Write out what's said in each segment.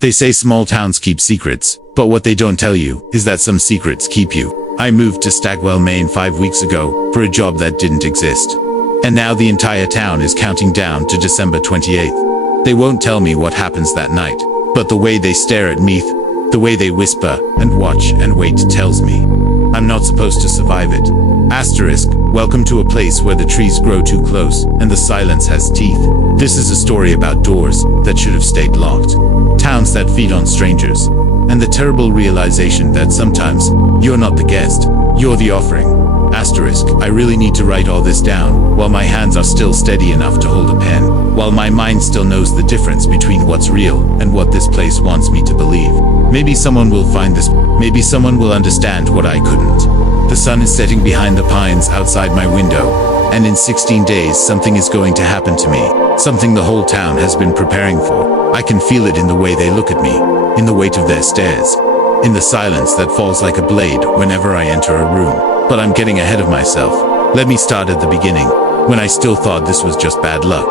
They say small towns keep secrets, but what they don't tell you is that some secrets keep you. I moved to Stagwell, Maine 5 weeks ago for a job that didn't exist. And now the entire town is counting down to December 28th. They won't tell me what happens that night, but the way they stare at me, the way they whisper and watch and wait tells me I'm not supposed to survive it. Asterisk, welcome to a place where the trees grow too close and the silence has teeth. This is a story about doors that should have stayed locked, towns that feed on strangers, and the terrible realization that sometimes you're not the guest, you're the offering. Asterisk, I really need to write all this down while my hands are still steady enough to hold a pen, while my mind still knows the difference between what's real and what this place wants me to believe. Maybe someone will find this, maybe someone will understand what I couldn't. The sun is setting behind the pines outside my window, and in 16 days something is going to happen to me, something the whole town has been preparing for. I can feel it in the way they look at me, in the weight of their stares, in the silence that falls like a blade whenever I enter a room. But I'm getting ahead of myself. Let me start at the beginning, when I still thought this was just bad luck.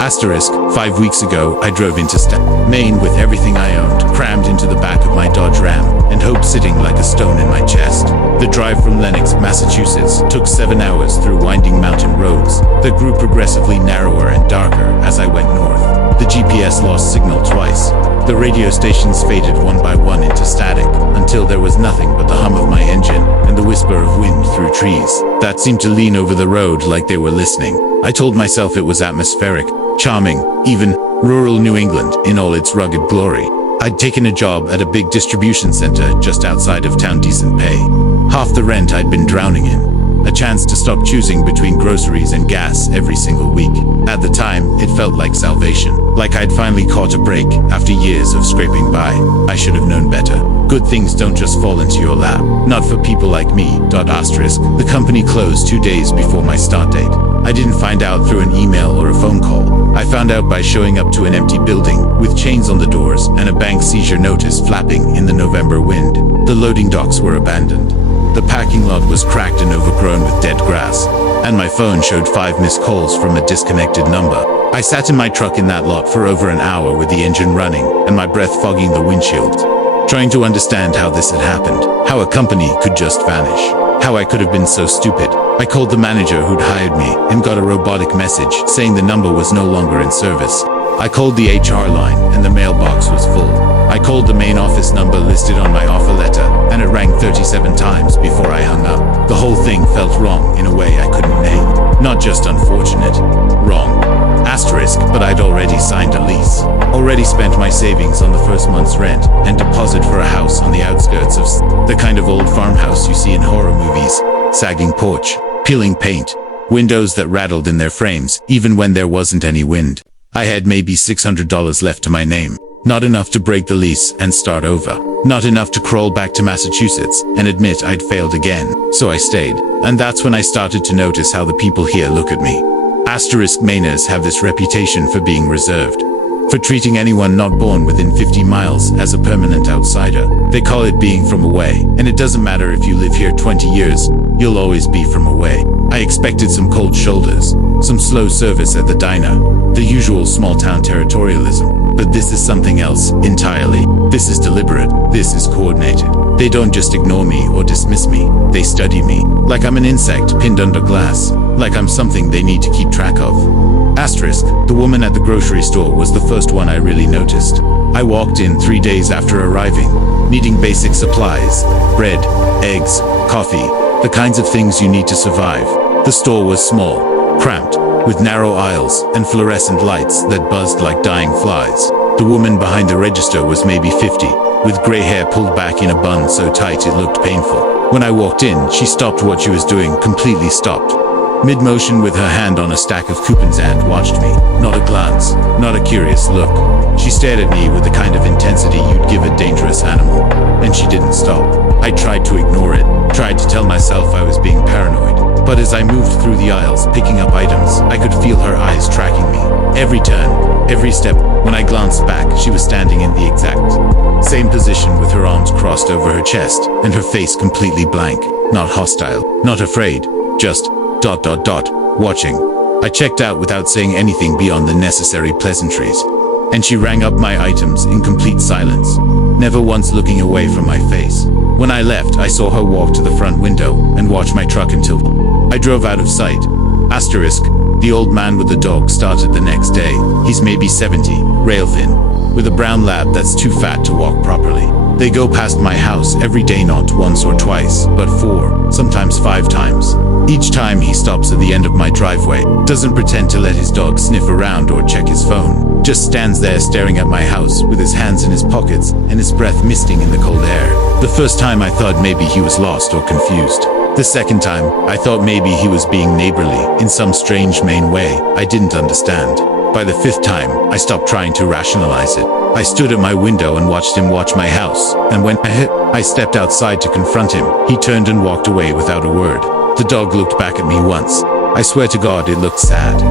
Asterisk, 5 weeks ago, I drove into Maine with everything I owned crammed into the back of my Dodge Ram, and hope sitting like a stone in my chest. The drive from Lenox, Massachusetts, took 7 hours through winding mountain roads that grew progressively narrower and darker as I went north. The GPS lost signal twice. The radio stations faded one by one into static, until there was nothing but the hum of my engine and the whisper of wind through trees that seemed to lean over the road like they were listening. I told myself it was atmospheric, charming, even rural New England in all its rugged glory. I'd taken a job at a big distribution center just outside of town, decent pay, half the rent I'd been drowning in, a chance to stop choosing between groceries and gas every single week. At the time, it felt like salvation, like I'd finally caught a break after years of scraping by. I should have known better. Good things don't just fall into your lap, not for people like me. Asterisk, the company closed 2 days before my start date. I didn't find out through an email or a phone call. I found out by showing up to an empty building with chains on the doors and a bank seizure notice flapping in the November wind. The loading docks were abandoned. The parking lot was cracked and overgrown with dead grass, and my phone showed 5 missed calls from a disconnected number. I sat in my truck in that lot for over an hour with the engine running and my breath fogging the windshield, trying to understand how this had happened, how a company could just vanish, how I could have been so stupid. I called the manager who'd hired me and got a robotic message saying the number was no longer in service. I called the HR line and the mailbox was full. I called the main office number listed on my offer letter, and it rang 37 times before I hung up. The whole thing felt wrong in a way I couldn't name. Not just unfortunate, wrong. Asterisk, but I'd already signed a lease, already spent my savings on the first month's rent and deposit for a house on the outskirts of the kind of old farmhouse you see in horror movies. Sagging porch, peeling paint, windows that rattled in their frames even when there wasn't any wind. I had maybe $600 left to my name. Not enough to break the lease and start over. Not enough to crawl back to Massachusetts and admit I'd failed again. So I stayed. And that's when I started to notice how the people here look at me. Asterisk, Mainers have this reputation for being reserved, for treating anyone not born within 50 miles as a permanent outsider. They call it being from away, and it doesn't matter if you live here 20 years, you'll always be from away. I expected some cold shoulders, some slow service at the diner, the usual small-town territorialism. But this is something else entirely. This is deliberate. This is coordinated. They don't just ignore me or dismiss me. They study me, like I'm an insect pinned under glass, like I'm something they need to keep track of. Asterisk, the woman at the grocery store was the first one I really noticed. I walked in 3 days after arriving, needing basic supplies, bread, eggs, coffee, the kinds of things you need to survive. The store was small, cramped, with narrow aisles and fluorescent lights that buzzed like dying flies. The woman behind the register was maybe 50, with gray hair pulled back in a bun so tight it looked painful. When I walked in, she stopped what she was doing, completely stopped. Mid-motion with her hand on a stack of coupons and watched me. Not a glance, not a curious look. She stared at me with the kind of intensity you'd give a dangerous animal, and she didn't stop. I tried to ignore it, tried to tell myself I was being paranoid. But as I moved through the aisles, picking up items, I could feel her eyes tracking me. Every turn, every step. When I glanced back, she was standing in the exact same position with her arms crossed over her chest and her face completely blank. Not hostile, not afraid, just ... watching. I checked out without saying anything beyond the necessary pleasantries. and she rang up my items in complete silence, never once looking away from my face. When I left, I saw her walk to the front window and watch my truck until I drove out of sight. Asterisk, the old man with the dog started the next day. He's maybe 70, rail thin, with a brown lab that's too fat to walk properly. They go past my house every day, not once or twice, but 4, sometimes 5 times. Each time he stops at the end of my driveway, doesn't pretend to let his dog sniff around or check his phone, just stands there staring at my house with his hands in his pockets and his breath misting in the cold air. The first time I thought maybe he was lost or confused. The second time, I thought maybe he was being neighborly in some strange Maine way I didn't understand. By the 5th time, I stopped trying to rationalize it. I stood at my window and watched him watch my house, and when I stepped outside to confront him, he turned and walked away without a word. The dog looked back at me once. I swear to God it looked sad.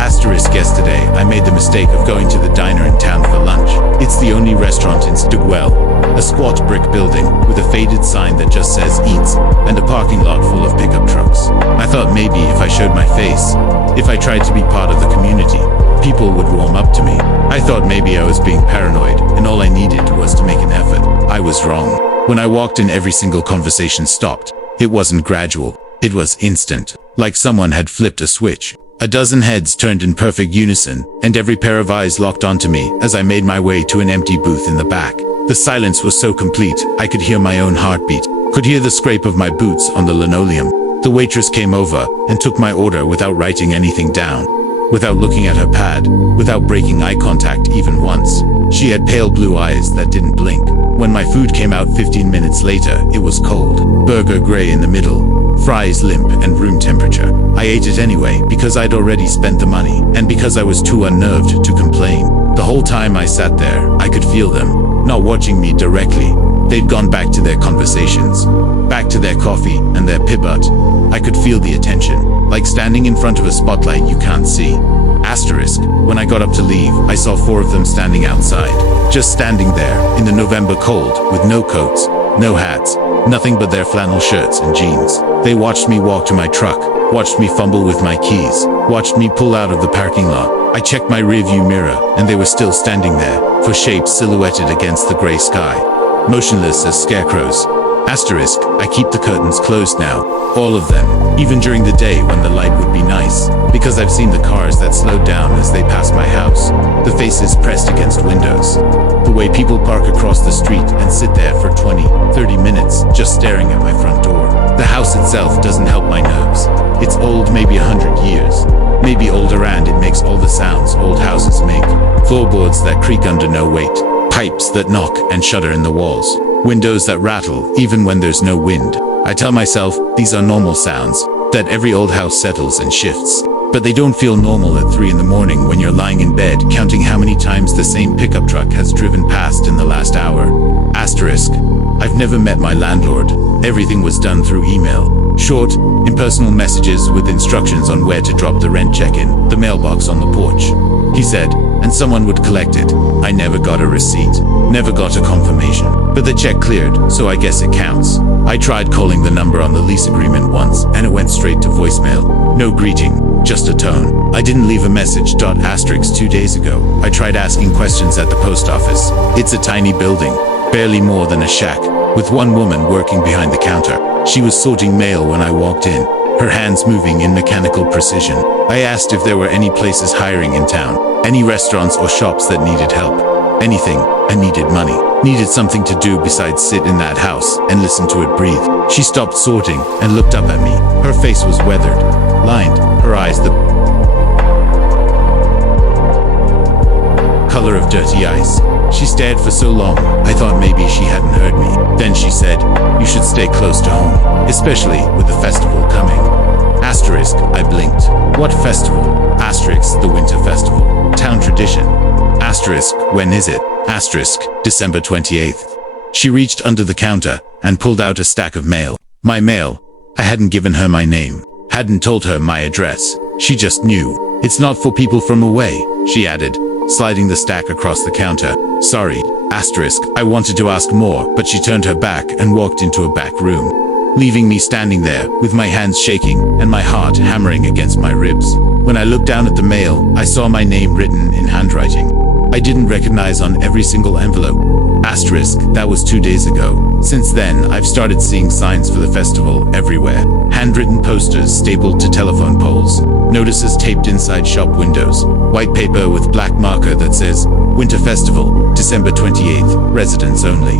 Asterisk, yesterday I made the mistake of going to the diner in town for lunch. It's the only restaurant in Stagwell, a squat brick building with a faded sign that just says Eats, and a parking lot full of pickup trucks. I thought maybe if I showed my face, if I tried to be part of the community, people would warm up to me. I thought maybe I was being paranoid, and all I needed was to make an effort. I was wrong. When I walked in, every single conversation stopped. It wasn't gradual. It was instant, like someone had flipped a switch. A dozen heads turned in perfect unison, and every pair of eyes locked onto me as I made my way to an empty booth in the back. The silence was so complete, I could hear my own heartbeat, could hear the scrape of my boots on the linoleum. The waitress came over and took my order without writing anything down, without looking at her pad, without breaking eye contact even once. She had pale blue eyes that didn't blink. When my food came out 15 minutes later, it was cold. Burger gray in the middle, fries limp and room temperature. I ate it anyway because I'd already spent the money, and because I was too unnerved to complain. The whole time I sat there, I could feel them, not watching me directly. They'd gone back to their conversations, back to their coffee and their pibut. I could feel the attention, like standing in front of a spotlight you can't see. Asterisk, when I got up to leave, I saw 4 of them standing outside, just standing there in the November cold with no coats, no hats, nothing but their flannel shirts and jeans. They watched me walk to my truck, watched me fumble with my keys, watched me pull out of the parking lot. I checked my rearview mirror, and they were still standing there, for shapes silhouetted against the gray sky, motionless as scarecrows. Asterisk, I keep the curtains closed now, all of them, even during the day when the light would be nice, because I've seen the cars that slowed down as they passed my house, the faces pressed against windows, the way people park across the street and sit there for 20, 30 minutes just staring at my front door. The house itself doesn't help my nerves. It's old, maybe 100 years, maybe older, and it makes all the sounds old houses make. Floorboards that creak under no weight, pipes that knock and shudder in the walls, windows that rattle even when there's no wind. I tell myself these are normal sounds, that every old house settles and shifts. But they don't feel normal at 3 in the morning when you're lying in bed counting how many times the same pickup truck has driven past in the last hour. Asterisk, I've never met my landlord. Everything was done through email. Short, impersonal messages with instructions on where to drop the rent check in the mailbox on the porch, he said, and someone would collect it. I never got a receipt, never got a confirmation, but the check cleared, so I guess it counts. I tried calling the number on the lease agreement once, and it went straight to voicemail. No greeting, just a tone. I didn't leave a message. Asterisk 2 days ago, I tried asking questions at the post office. It's a tiny building, barely more than a shack, with one woman working behind the counter. She was sorting mail when I walked in, her hands moving in mechanical precision. I asked if there were any places hiring in town, any restaurants or shops that needed help. Anything. I needed money, needed something to do besides sit in that house and listen to it breathe. She stopped sorting and looked up at me. Her face was weathered, lined, her eyes the color of dirty ice. She stared for so long, I thought maybe she hadn't heard me. Then she said, "You should stay close to home, especially with the festival coming." Asterisk, I blinked. What festival? Asterisk, the winter festival. Town tradition. Asterisk, when is it? Asterisk, December 28th. She reached under the counter and pulled out a stack of mail. My mail. I hadn't given her my name, hadn't told her my address. She just knew. It's not for people from away, she added, sliding the stack across the counter. Sorry. Asterisk, I wanted to ask more, but she turned her back and walked into a back room, leaving me standing there with my hands shaking and my heart hammering against my ribs. When I looked down at the mail, I saw my name written in handwriting. I didn't recognize on every single envelope. Asterisk, that was 2 days ago. Since then, I've started seeing signs for the festival everywhere. Handwritten posters stapled to telephone poles. Notices taped inside shop windows. White paper with black marker that says, Winter Festival, December 28th, residents only.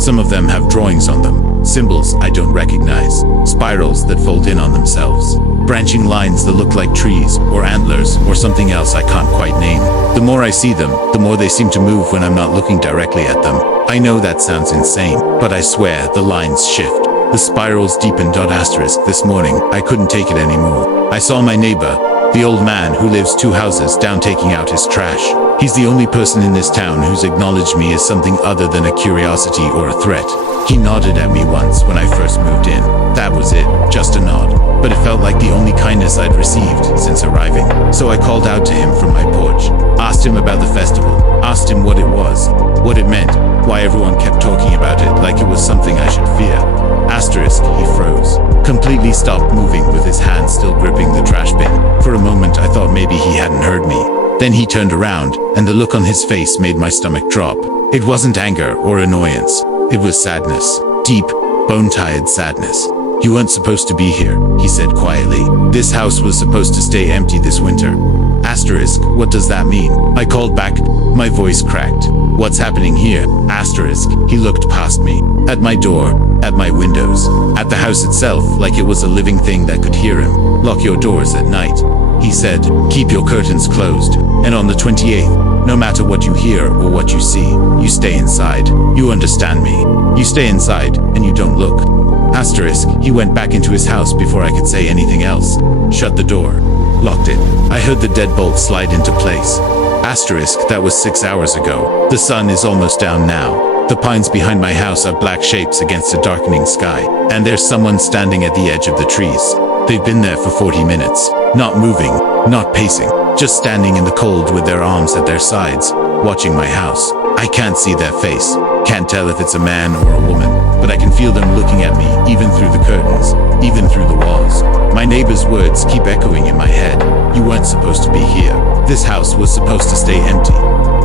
Some of them have drawings on them. Symbols I don't recognize. Spirals that fold in on themselves. Branching lines that look like trees, or antlers, or something else I can't quite name. The more I see them, the more they seem to move when I'm not looking directly at them. I know that sounds insane, but I swear the lines shift. The spirals deepened. Asterisk, this morning, I couldn't take it anymore. I saw my neighbor, the old man who lives 2 houses down, taking out his trash. He's the only person in this town who's acknowledged me as something other than a curiosity or a threat. He nodded at me once when I first moved in. That was it, just a nod. But it felt like the only kindness I'd received since arriving. So I called out to him from my porch, asked him about the festival, asked him what it was, what it meant, why everyone kept talking about it like it was something I should fear. Asterisk, he froze, completely stopped moving with his hand still gripping the trash bin. For a moment I thought maybe he hadn't heard me. Then he turned around, and the look on his face made my stomach drop. It wasn't anger or annoyance. It was sadness. Deep, bone-tired sadness. You weren't supposed to be here, he said quietly. This house was supposed to stay empty this winter. Asterisk, what does that mean? I called back, my voice cracked. What's happening here? Asterisk, he looked past me. At my door, at my windows, at the house itself, like it was a living thing that could hear him. Lock your doors at night. He said, keep your curtains closed. And on the 28th, no matter what you hear or what you see, you stay inside. You understand me. You stay inside, and you don't look. Asterisk, he went back into his house before I could say anything else. Shut the door. Locked it. I heard the deadbolt slide into place. Asterisk, that was 6 hours ago. The sun is almost down now. The pines behind my house are black shapes against a darkening sky. And there's someone standing at the edge of the trees. They've been there for 40 minutes. Not moving, not pacing, just standing in the cold with their arms at their sides, watching my house. I can't see their face, can't tell if it's a man or a woman, but I can feel them looking at me, even through the curtains, even through the walls. My neighbor's words keep echoing in my head. You weren't supposed to be here. This house was supposed to stay empty.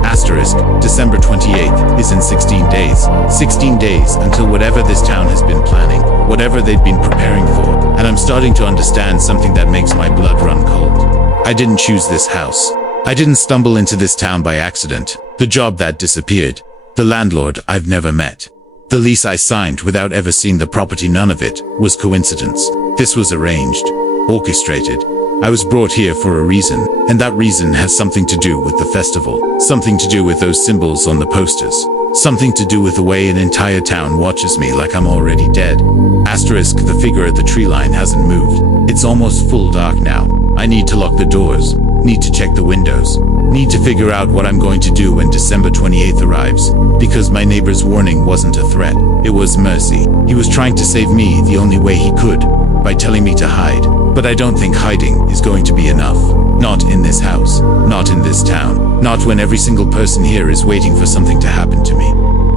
Asterisk, December 28th is in 16 days. 16 days until whatever this town has been planning, whatever they'd been preparing for. And I'm starting to understand something that makes my blood run cold. I didn't choose this house. I didn't stumble into this town by accident. The job that disappeared. The landlord I've never met. The lease I signed without ever seeing the property, none of it was coincidence. This was arranged, orchestrated. I was brought here for a reason, and that reason has something to do with the festival. Something to do with those symbols on the posters. Something to do with the way an entire town watches me like I'm already dead. Asterisk, the figure at the tree line hasn't moved. It's almost full dark now. I need to lock the doors. Need to check the windows. Need to figure out what I'm going to do when December 28th arrives. Because my neighbor's warning wasn't a threat. It was mercy. He was trying to save me the only way he could, by telling me to hide. But I don't think hiding is going to be enough. Not in this house. Not in this town. Not when every single person here is waiting for something to happen to me.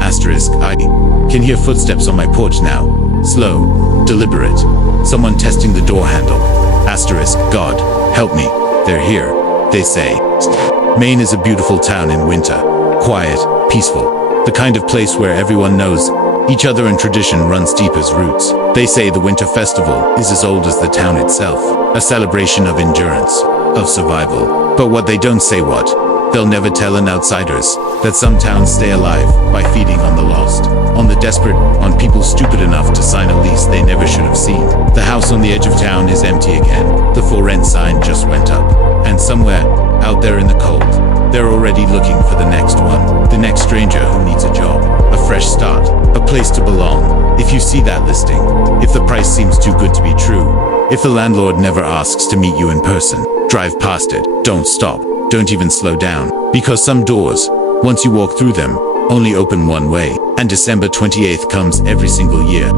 Asterisk, I can hear footsteps on my porch now. Slow. Deliberate. Someone testing the door handle. Asterisk, God, help me. They're here, they say. Maine is a beautiful town in winter. Quiet, peaceful. The kind of place where everyone knows each other and tradition runs deep as roots. They say the winter festival is as old as the town itself. A celebration of endurance, of survival. But what they don't say, they'll never tell an outsiders, that some towns stay alive by feeding on the lost, on the desperate, on people stupid enough to sign a lease they never should have seen. The house on the edge of town is empty again. The for rent sign just went up. And somewhere, out there in the cold, they're already looking for the next one. The next stranger who needs a job, a fresh start, a place to belong. If you see that listing, if the price seems too good to be true, if the landlord never asks to meet you in person, drive past it. Don't stop. Don't even slow down. Because some doors, once you walk through them, only open one way. And December 28th comes every single year.